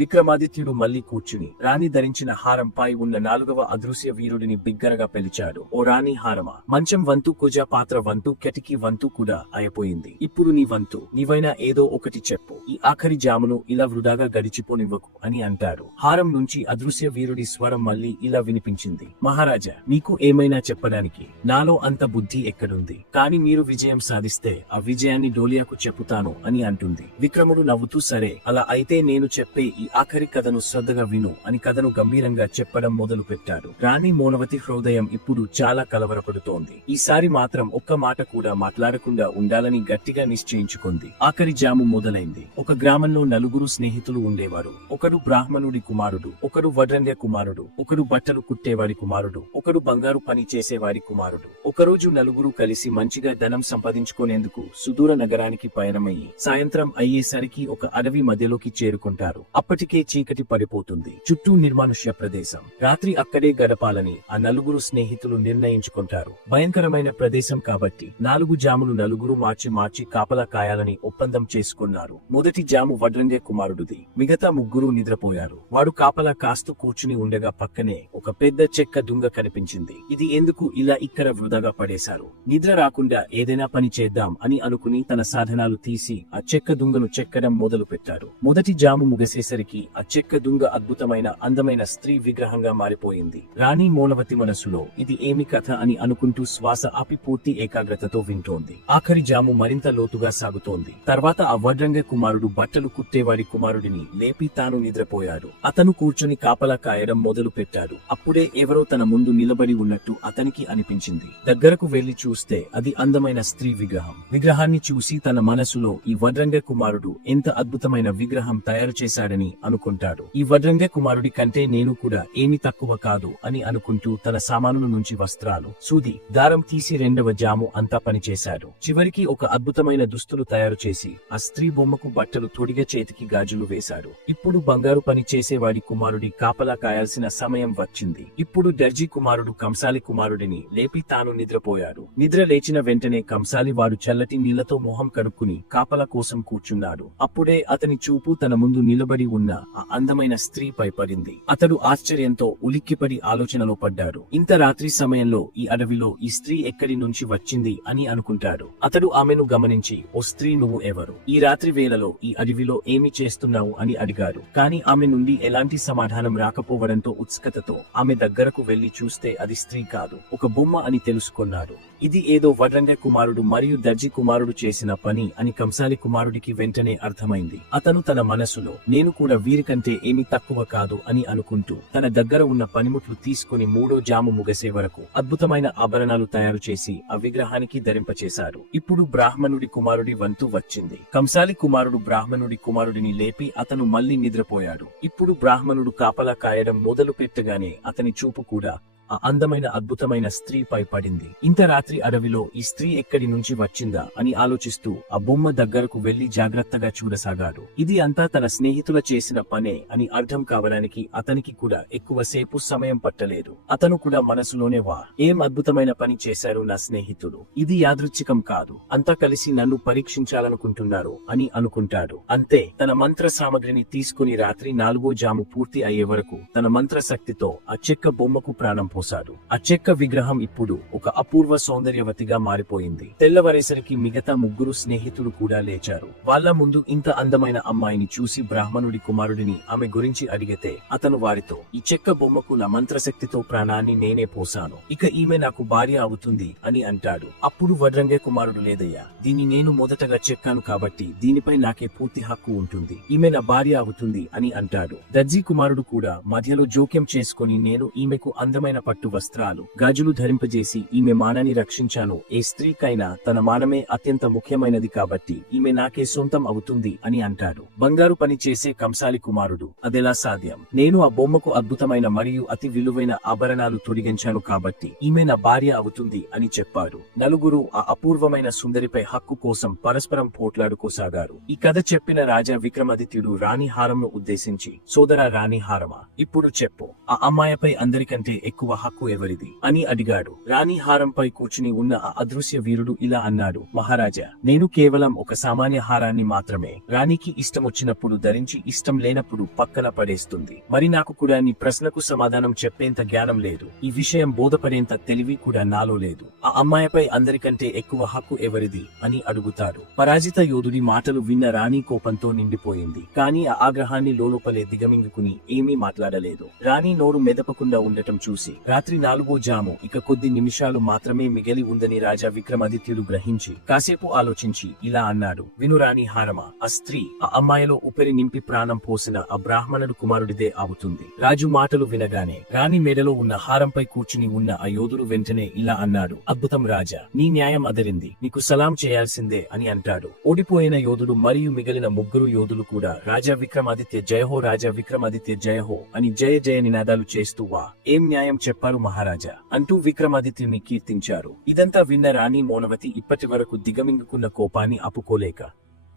విక్రమాదిత్యుడు మళ్లీ కూర్చుని రాణి ధరించిన హారంపై ఉన్న 4వ అదృశ్య వీరుడిని బిగ్గరగా పిలిచాడు. ఓ రాణి హారమా, మంచం వంతు, కుజ పాత్ర వంతు, కెటికి వంతు కూడా అయిపోయింది. ఇప్పుడు నీ వంతు. నీవైనా ఏదో ఒకటి చెప్పు. ఈ ఆఖరి జామును ఇలా వృధాగా గడిచిపోనివ్వకు అని అంటారు. హారం నుంచి అదృశ్య వీరుడి స్వరం మళ్లీ ఇలా వినిపించింది. మహారాజా, మీకు ఏమైనా చెప్పడానికి నాలో అంత బుద్ధి ఎక్కడుంది? కానీ మీరు విజయం సాధిస్తే ఆ విజయాన్ని డోలియాకు చెప్పుతాను అని అంటుంది. విక్రముడు నవ్వుతూ, సరే, అలా అయితే నేను చెప్పే ఈ ఆఖరి కథను శ్రద్ధగా విను అని కథను గంభీరంగా చెప్పడం మొదలు పెట్టాడు. రాణి మౌనవతి హృదయం ఇప్పుడు చాలా కలవరపడుతోంది. ఈసారి మాత్రం ఒక్క మాట కూడా మాట్లాడకుండా ఉండాలని గట్టిగా నిశ్చయించుకుంది. ఆఖరి జాము మొదలైంది. ఒక గ్రామంలో 4 స్నేహితులు ఉండేవారు. ఒకడు బ్రాహ్మణుడి కుమారుడు, ఒకడు వడ్రంగ కుమారుడు, ఒకడు బట్టలు కుట్టేవాడి కుమారుడు, ఒకడు బంగారు పని చేసేవాడి కుమారుడు. ఒకరోజు 4 కలిసి మంచిగా ధనం సంపాదించుకునేందుకు సుదూర నగరానికి పయనమయ్యి సాయంత్రం అయ్యేసరికి ఒక అడవి మధ్యలోకి చేరుకుంటారు. అప్పటికే చీకటి పడిపోతుంది. చుట్టూ నిర్మానుష్య ప్రదేశం. రాత్రి అక్కడే గడపాలని ఆ 4 స్నేహితులు నిర్ణయించుకుంటారు. భయంకరమైన ప్రదేశం కాబట్టి 4 జాములు 4 మార్చి కాపలా కాయాలని ఒప్పందం చేసుకున్నారు. మొదటి జాము వడ్రంగ కుమారుడిది. మిగతా 3 నిద్రపోయారు. వాడు కాపలా కాస్తూ కూర్చుని ఉండగా పక్కనే ఒక పెద్ద చెక్క దుంగ కనిపించింది. ఇది ఎందుకు ఇలా ఇక్కడ వృధాగా పడేశారు? నిద్ర రాకుండా ఏదైనా పని చేద్దాం అని అనుకుని తన సాధనాలు తీసి ఆ చెక్క దుంగను చెక్కడం మొదలు పెట్టారు. మొదటి జాము ముగిసేసరికి ఆ చెక్క దుంగ అద్భుతమైన అందమైన స్త్రీ విగ్రహంగా మారిపోయింది. రాణి మౌనవతి మనసులో ఇది ఏమి కథ అని అనుకుంటూ శ్వాస ఆపి పూర్తి ఏకాగ్రతతో వింటోంది. ఆఖరి జాము మరింత లోతుగా సాగుతోంది. తర్వాత ఆ వడ్రంగ కుమారుడు బట్టలు కుట్టేవాడి కుమారుడిని లేపి తాను నిద్రపోయాడు. అతను కూర్చొని కాపలా కాయడం మొదలు పెట్టాడు. అప్పుడే ఎవరో తన ముందు నిలబడి ఉన్నట్టు అతనికి అనిపించింది. దగ్గరకు వెళ్లి చూస్తే అది అందమైన స్త్రీ విగ్రహం. విగ్రహాన్ని చూసి తన మనసులో ఈ వడ్రంగ కుమారుడు ఎంత అద్భుతమైన విగ్రహం తయారు చేశాడని అనుకుంటాడు. ఈ వడ్రంగ కుమారుడి కంటే నేను కూడా ఏమీ తక్కువ కాదు అని అనుకుంటూ తన సామానుల నుంచి వస్త్రాలు, సూది, దారం తీసి 2వ జాము అంతా పనిచేశాడు. చివరికి ఒక అద్భుతమైన దుస్తులు తయారు చేసి ఆ స్త్రీ బొమ్మకు బట్టలు తొడిగా చేతికి గాజులు వేశాడు. ఇప్పుడు బంగారు పని చేసేవాడి కుమారుడి కాపలా కాయాల్సిన సమయం వచ్చింది. ఇప్పుడు దర్జీ కుమారుడు కంసాలి కుమారుడిని లేపి తాను నిద్రపోయాడు. నిద్ర లేచిన వెంటనే కంసాలి వాడు చల్లటి నీళ్లతో మొహం కడుక్కుని కాపలా కోసం కూర్చున్నాడు. అప్పుడే అతని చూపు తన ముందు నిలబడి ఉన్న ఆ అందమైన స్త్రీపై పడింది. అతడు ఆశ్చర్యంతో ఉలిక్కిపడి ఆలోచనలో పడ్డాడు. ఇంత రాత్రి సమయంలో ఈ అడవిలో ఈ స్త్రీ ఎక్కడి నుంచి వచ్చింది అని అనుకుంటాడు. అతడు ఆమెను గమనించి, ఓ స్త్రీ, నువ్వు ఎవరు? ఈ రాత్రి వేళలో ఈ అడవిలో ఏమి చేస్తున్నావు అని అడిగాడు. కాని ఆమె నుండి ఎలాంటి సమాధానం రాకపోవడంతో ఉత్సుకతతో ఆమె దగ్గరకు వెళ్లి చూస్తే అది స్త్రీ కాదు, ఒక బొమ్మ అని తెలుసుకున్నాడు. ఇది ఏదో వడ్రంగ కుమారుడు మరియు దర్జీ కుమారుడు చేసిన పని అని కంసాలి కుమారుడికి వెంటనే అర్థమైంది. అతను తన మనసులో, నేను కూడా వీరికంటే ఏమీ తక్కువ కాదు అని అనుకుంటూ తన దగ్గర ఉన్న పనిముట్లు తీసుకుని 3వ జాము ముగిసే వరకు అద్భుతమైన ఆభరణాలు తయారు చేసి ఆ విగ్రహానికి ధరింపచేశారు. ఇప్పుడు బ్రాహ్మణుడి కుమారుడి వంతు వచ్చింది. కంసాలి కుమారుడు బ్రాహ్మణుడి కుమారుడిని లేపి అతను మళ్లీ నిద్రపోయాడు. ఇప్పుడు బ్రాహ్మణుడు కాపలా కాయడం మొదలు పెట్టగానే అతని చూపు కూడా ఆ అందమైన అద్భుతమైన స్త్రీపై పడింది. ఇంత రాత్రి అడవిలో ఈ స్త్రీ ఎక్కడి నుంచి వచ్చిందా అని ఆలోచిస్తూ ఆ బొమ్మ దగ్గరకు వెళ్లి జాగ్రత్తగా చూడసాగాడు. ఇది అంతా తన స్నేహితుల చేసిన పనే అని అర్థం కావడానికి అతనికి కూడా ఎక్కువసేపు సమయం పట్టలేదు. అతను కూడా మనసులోనే, వా, ఏం అద్భుతమైన పని చేశారు నా స్నేహితులు. ఇది యాదృచ్ఛికం కాదు, అంతా కలిసి నన్ను పరీక్షించాలనుకుంటున్నారు అని అనుకుంటాడు. అంతే, తన మంత్ర సామగ్రిని తీసుకుని రాత్రి 4వ జాము పూర్తి అయ్యే వరకు తన మంత్ర శక్తితో ఆ చెక్క బొమ్మకు ప్రాణం పోశాడు. ఆ చెక్క విగ్రహం ఇప్పుడు ఒక అపూర్వ సౌందర్యవతిగా మారిపోయింది. తెల్లవరేసరికి మిగతా 3 స్నేహితులు కూడా లేచారు. వాళ్ళ ముందు ఇంత అందమైన అమ్మాయిని చూసి బ్రాహ్మణుడి కుమారుడిని ఆమె గురించి అడిగితే అతను వారితో, ఈ చెక్క బొమ్మకు నా మంత్రశక్తితో ప్రాణాన్ని నేనే పోసాను, ఇక ఈమె నాకు భార్య అవుతుంది అని అంటాడు. అప్పుడు వడ్రంగ కుమారుడు, లేదయ్యా, దీన్ని నేను మొదటగా చెక్కాను కాబట్టి దీనిపై నాకే పూర్తి హక్కు ఉంటుంది, ఈమె నా భార్య అవుతుంది అని అంటాడు. దర్జీ కుమారుడు కూడా మధ్యలో జోక్యం చేసుకుని, నేను ఈమెకు అందమైన పట్టు వస్త్రాలు, గాజులు ధరింపజేసి ఈమె మానాన్ని రక్షించాను. ఏ స్త్రీకైనా తన మానమే అత్యంత ముఖ్యమైనది కాబట్టి ఈమె నాకే సొంతం అవుతుంది అని అంటాడు. బంగారు పని చేసే కంసాలి కుమారుడు, అదెలా సాధ్యం? నేను ఆ బొమ్మకు అద్భుతమైన మరియు అతి విలువైన ఆభరణాలు తొడిగించాను కాబట్టి ఈమె నా భార్య అవుతుంది అని చెప్పాడు. 4 ఆ అపూర్వమైన సుందరిపై హక్కు కోసం పరస్పరం పోట్లాడుకోసాగారు. ఈ కథ చెప్పిన రాజా విక్రమాదిత్యుడు రాణి హారంను ఉద్దేశించి, సోదరా రాణి హారమా, ఇప్పుడు చెప్పు, ఆ అమ్మాయిపై అందరికంటే ఎక్కువ హక్కు ఎవరిది అని అడిగాడు. రాణి హారంపై కూర్చుని ఉన్న ఆ అదృశ్య వీరుడు ఇలా అన్నాడు, మహారాజా, నేను కేవలం ఒక సామాన్య హారాన్ని మాత్రమే. రాణికి ఇష్టమొచ్చినప్పుడు ధరించి ఇష్టం లేనప్పుడు పక్కన పడేస్తుంది. మరి నాకు కూడా నీ ప్రశ్నకు సమాధానం చెప్పేంత జ్ఞానం లేదు. ఈ విషయం బోధపడేంత తెలివి కూడా నాలో లేదు. ఆ అమ్మాయిపై అందరికంటే ఎక్కువ హక్కు ఎవరిది అని అడుగుతాడు. పరాజిత యోధుడి మాటలు విన్న రాణి కోపంతో నిండిపోయింది. కానీ ఆ ఆగ్రహాన్ని లోలోపలే దిగమింగుకుని ఏమీ మాట్లాడలేదు. రాణి నోరు మెదపకుండా ఉండటం చూసి రాత్రి 4వ జాము ఇక కొద్ది నిమిషాలు మాత్రమే మిగిలి ఉందని రాజా విక్రమాదిత్యుడు గ్రహించి కాసేపు ఆలోచించి ఇలా అన్నాడు, విను రాణి హారమా, ఆ స్త్రీ ఆ అమ్మాయిలో ఊపిరి నింపి ప్రాణం పోసిన ఆ బ్రాహ్మణుడు కుమారుడిదే అవుతుంది. రాజు మాటలు వినగానే రాణి మెడలో ఉన్న హారంపై కూర్చుని ఉన్న ఆ యోధుడు వెంటనే ఇలా అన్నాడు, అద్భుతం రాజా, నీ న్యాయం అదిరింది. నీకు సలాం చేయాల్సిందే అని అంటాడు. ఓడిపోయిన యోధుడు మరియు మిగిలిన ముగ్గురు యోధులు కూడా రాజా విక్రమాదిత్య జయహో, రాజా విక్రమాదిత్య జయహో అని జయ జయ నినాదాలు చేస్తూ వా ఏం న్యాయం చెప్పారు మహారాజా అంటూ విక్రమాదిత్యుని కీర్తించారు. ఇదంతా విన్న రాణి మౌనవతి ఇప్పటి వరకు దిగమింగుకున్న కోపాన్ని ఆపుకోలేక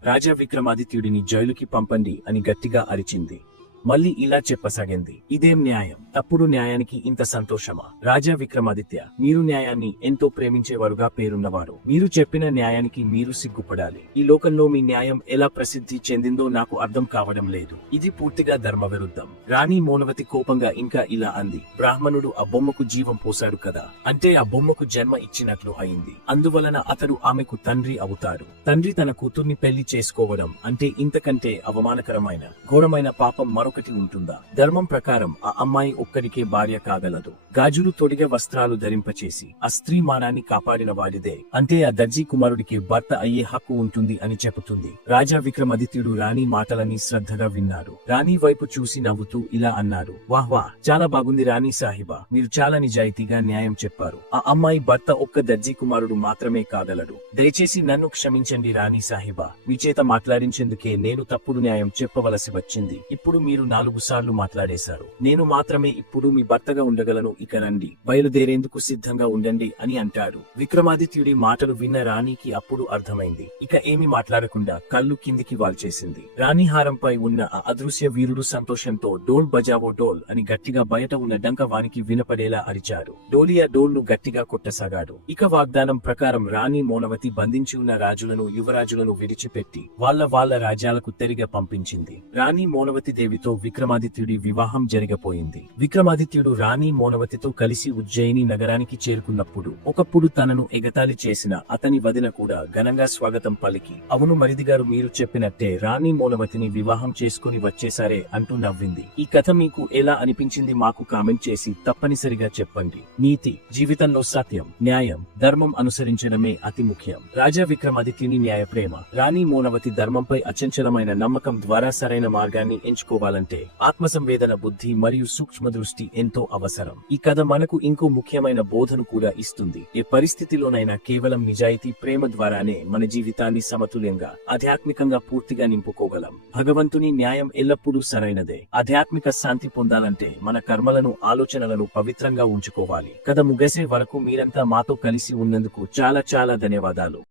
రాజా విక్రమాదిత్యుడిని జైలుకి పంపండి అని గట్టిగా అరిచింది. మళ్ళీ ఇలా చెప్పసాగింది, ఇదేం న్యాయం? తప్పుడు న్యాయానికి ఇంత సంతోషమా? రాజా విక్రమాదిత్య, మీరు న్యాయాన్ని ఎంతో ప్రేమించేవారుగా పేరున్నవారు. మీరు చెప్పిన న్యాయానికి మీరు సిగ్గుపడాలి. ఈ లోకంలో మీ న్యాయం ఎలా ప్రసిద్ధి చెందిందో నాకు అర్థం కావడం లేదు. ఇది పూర్తిగా ధర్మ విరుద్ధం. రాణి మౌనవతి కోపంగా ఇంకా ఇలా అంది, బ్రాహ్మణుడు ఆ బొమ్మకు జీవం పోశాడు కదా, అంటే ఆ బొమ్మకు జన్మ ఇచ్చినట్లు అయింది. అందువలన అతడు ఆమెకు తండ్రి అవుతాడు. తండ్రి తన కూతుర్ని పెళ్లి చేసుకోవడం అంటే ఇంతకంటే అవమానకరమైన ఘోరమైన పాపం మరొకటి ఉంటుందా? ధర్మం ప్రకారం ఆ అమ్మాయి ఒక్కడికే భార్య కాగలదు. గాజులు తొడిగ వస్త్రాలు ధరింపచేసి ఆ స్త్రీ మానాన్ని కాపాడిన వాడిదే, అంటే ఆ దర్జీ కుమారుడికి భర్త అయ్యే హక్కు ఉంటుంది అని చెబుతుంది. రాజా విక్రమాదిత్యుడు రాణి మాటలని శ్రద్ధగా విన్నాడు. రాణి వైపు చూసి నవ్వుతూ ఇలా అన్నాడు, వాహ్ వాహ్, చాలా బాగుంది రాణి సాహిబా, మీరు చాలా నిజాయితీగా న్యాయం చెప్పారు. ఆ అమ్మాయి భర్త ఒక్క దర్జీ కుమారుడు మాత్రమే కాగలడు. దయచేసి నన్ను క్షమించండి రాణి సాహిబా, మీ చేత మాట్లాడించేందుకే నేను తప్పుడు న్యాయం చెప్పవలసి వచ్చింది. ఇప్పుడు మీరు 4 సార్లు మాట్లాడేశారు. నేను మాత్రమే ఇప్పుడు మీ భర్తగా ఉండగలను. ఇక రండి, బయలుదేరేందుకు సిద్ధంగా ఉండండి అని అంటాడు. విక్రమాదిత్యుడి మాటలు విన్న రాణికి అప్పుడు అర్థమైంది. ఇక ఏమి మాట్లాడకుండా కళ్ళు కిందికి వాల్చేసింది. రాణి హారంపై ఉన్న ఆ అదృశ్య వీరుడు సంతోషంతో డోల్ బజావో డోల్ అని గట్టిగా బయట ఉన్న డంక వానికి వినపడేలా అరిచాడు. డోలియా డోల్ను గట్టిగా కొట్టసాగాడు. ఇక వాగ్దానం ప్రకారం రాణి మౌనవతి బంధించి ఉన్న రాజులను యువరాజులను విడిచిపెట్టి వాళ్ళ రాజ్యాలకు తిరిగి పంపించింది. రాణి మౌనవతి దేవితో విక్రమాదిత్యుడి వివాహం జరిగిపోయింది. విక్రమాదిత్యుడు రాణి మౌనవతితో కలిసి ఉజ్జయిని నగరానికి చేరుకున్నప్పుడు ఒకప్పుడు తనను ఎగతాళి చేసిన అతని వదిన కూడా ఘనంగా స్వాగతం పలికి, అవును మరిదిగారు, మీరు చెప్పినట్టే రాణి మౌనవతిని వివాహం చేసుకుని వచ్చేసారే అంటూ నవ్వింది. ఈ కథ మీకు ఎలా అనిపించింది మాకు కామెంట్ చేసి తప్పనిసరిగా చెప్పండి. నీతి, జీవితంలో సత్యం, న్యాయం, ధర్మం అనుసరించడమే అతి ముఖ్యం. రాజా విక్రమాదిత్యుని న్యాయ ప్రేమ, రాణి మౌనవతి ధర్మంపై అచంచలమైన నమ్మకం ద్వారా సరైన మార్గాన్ని ఎంచుకోవాలంటే ఆత్మసంవేదన, బుద్ధి మరియు సూక్ష్మ దృష్టి ఎంతో అవసరం. ఈ కథ మనకు ఇంకో ముఖ్యమైన బోధను కూడా ఇస్తుంది. ఏ పరిస్థితిలోనైనా కేవలం నిజాయితీ, ప్రేమ ద్వారానే మన జీవితాన్ని సమతుల్యంగా, ఆధ్యాత్మికంగా పూర్తిగా నింపుకోగలం. భగవంతుని న్యాయం ఎల్లప్పుడూ సరైనదే. ఆధ్యాత్మిక శాంతి పొందాలంటే మన కర్మలను, ఆలోచనలను పవిత్రంగా ఉంచుకోవాలి. కథ ముగిసే వరకు మీరంతా మాతో కలిసి ఉన్నందుకు చాలా చాలా ధన్యవాదాలు.